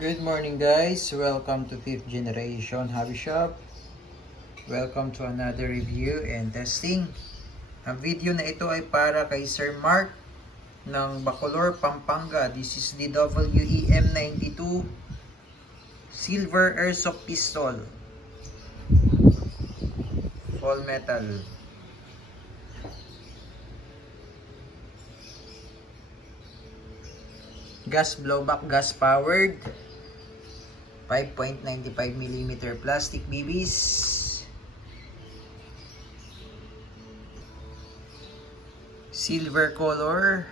Good morning guys, welcome to 5th generation hobby shop. Welcome to another review and testing. Ang video na ito ay para kay Sir Mark ng Bacolor, Pampanga. This is the WEM92 Silver Airsoft Pistol, all metal. Gas blowback, gas powered, 5.95mm plastic BBs, silver color,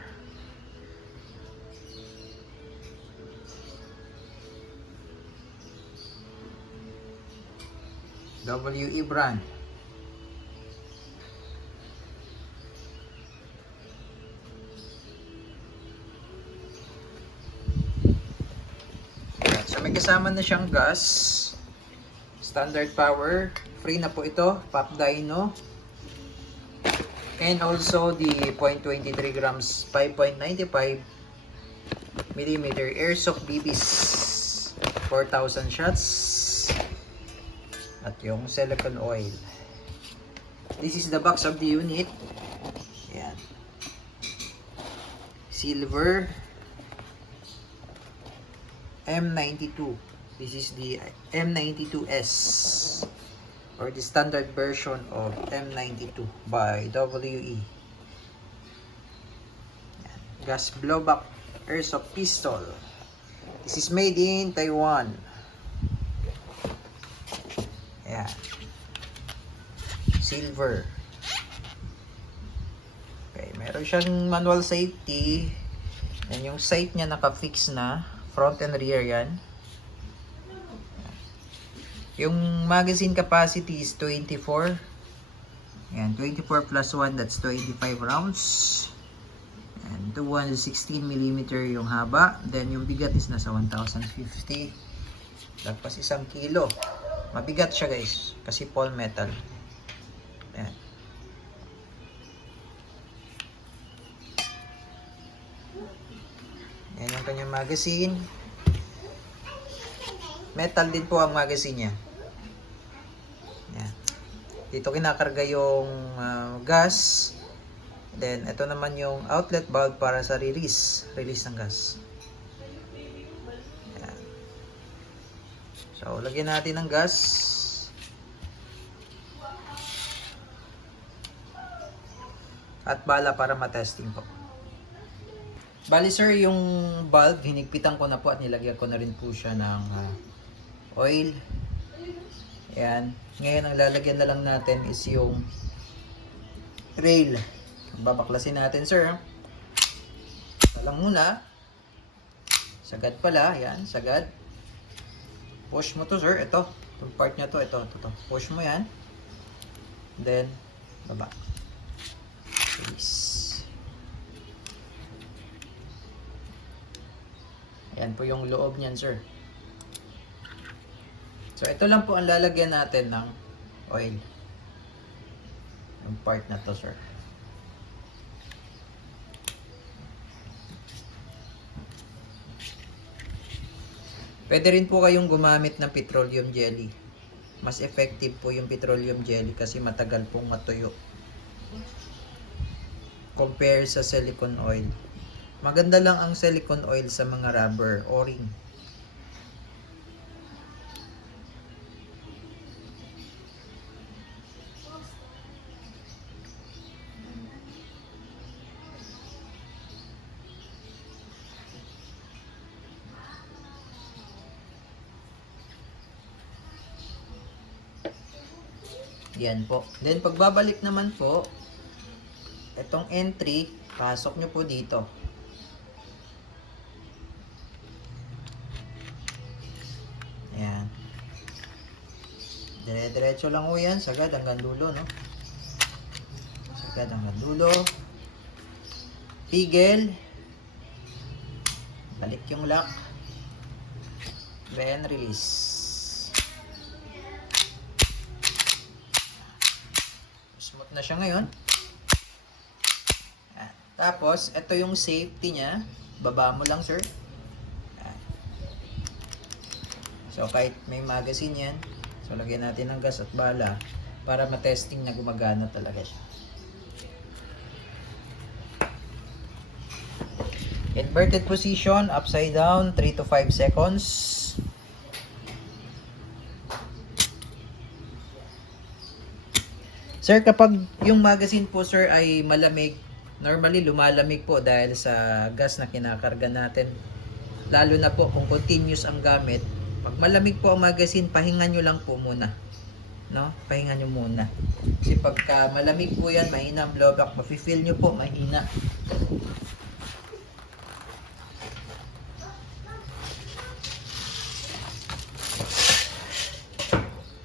WE brand. So may kasama na siyang gas, standard power, free na po ito, pop dyno, and also the 0.23 grams 5.95mm airsoft BBs, 4,000 shots, at yung silicone oil. This is the box of the unit. Yan. Silver M92. This is the M92S, or the standard version of M92 by WE. Yan. Gas blowback airsoft pistol. This is made in Taiwan. Yan. Silver. Okay, meron siyang manual safety. Yan, yung sight niya naka-fix na. Front and rear yan. Yung magazine capacity is 24. Yan, 24 plus 1, that's 25 rounds. And 216mm yung haba. Then yung bigat is nasa 1,050. Lagpas 1 kilo. Mabigat siya guys, kasi all metal. Yan. Yan yung kanyang magazine. Metal din po ang magazine niya. Yan. Dito kinakarga yung gas. Then ito naman yung outlet valve para sa release ng gas. Yan. So lagyan natin ng gas. At bala para matesting po. Bali sir, yung valve, hinigpitan ko na po at nilagyan ko na rin po siya ng oil. Ayan. Ngayon, ang lalagyan na lang natin is yung rail. Babaklasin natin sir. Ito lang muna. Sagad pala. Ayan, sagad. Push mo to sir. Ito. Itong part nya to. Ito. Push mo yan. Then, baba. Release. Yan po yung loob niyan, sir. So, ito lang po ang lalagyan natin ng oil. Yung part na to, sir. Pwede rin po kayong gumamit ng petroleum jelly. Mas effective po yung petroleum jelly kasi matagal pong matuyo. Compare sa silicone oil. Maganda lang ang silicone oil sa mga rubber o-ring. Yan po. Then pagbabalik naman po, itong entry, pasok nyo po dito. Ayan. Dire-diretso lang po yan. Sagad hanggang dulo, no? Sagad hanggang dulo. Pigel. Balik yung lock. Then release. Smooth na siya ngayon. Ayan. Tapos, ito yung safety niya. Baba mo lang, sir. So kahit may magazine yan, so lagyan natin ng gas at bala para matesting na gumagana talaga siya. Inverted position, upside down, 3 to 5 seconds. Sir, kapag yung magazine po sir ay malamig, normally lumalamig po dahil sa gas na kinakarga natin. Lalo na po kung continuous ang gamit. Pag malamig po ang magazine, pahingan nyo lang po muna. No? Pahingan nyo muna. Kasi pagka malamig po yan, mahina ang blowback. Mafe-feel nyo po, mahina.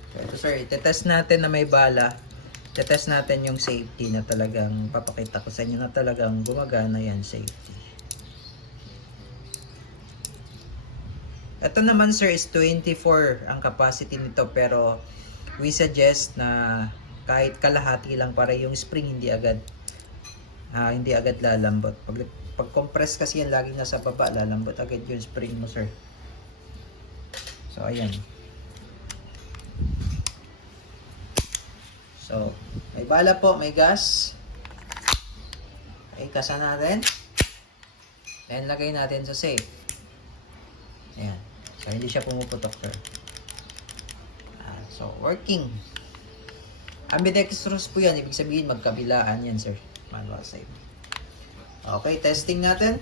So ito sir, itetest natin na may bala. Itetest natin yung safety na talagang papakita ko sa inyo na talagang gumagana yan, safety. Ito naman sir is 24 ang capacity nito, pero we suggest na kahit kalahati lang para yung spring hindi agad lalambot. Pag compress kasi yan laging nasa baba, lalambot agad yung spring mo sir. So ayan. So may bala po, may gas. Okay, kasa natin. Then lagay natin sa safe. Ayan. So, hindi siya pumuputok, sir. So, working. Ambidextrous po yan. Ibig sabihin, magkabilaan yan, sir. Manual save. Okay, testing natin.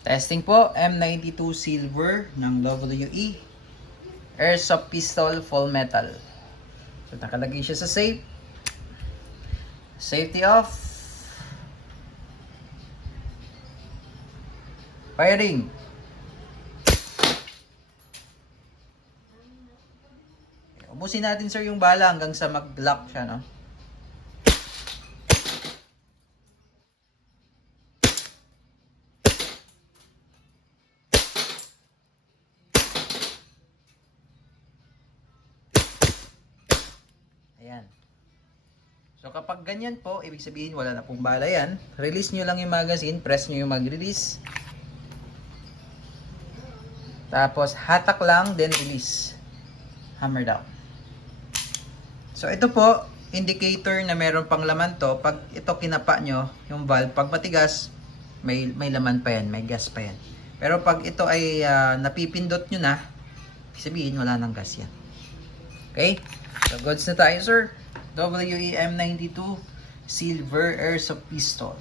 Testing po. M92 silver ng WE. Airsoft pistol, full metal. So, nakalagay siya sa safe. Safety off. Firing. Ubusin natin sir yung bala hanggang sa mag-lock siya, no? Ayan. So kapag ganyan po, ibig sabihin wala na pong bala yan. Release nyo lang yung magazine, press nyo yung mag-release. Tapos, hatak lang, then release. Hammer down. So, ito po, indicator na meron pang laman to. Pag ito kinapa nyo, yung valve, pag matigas, may laman pa yan, may gas pa yan. Pero pag ito ay napipindot nyo na, sabihin, wala nang gas yan. Okay? So, goods na tayo, sir. WEM92 Silver Airsoft Pistol.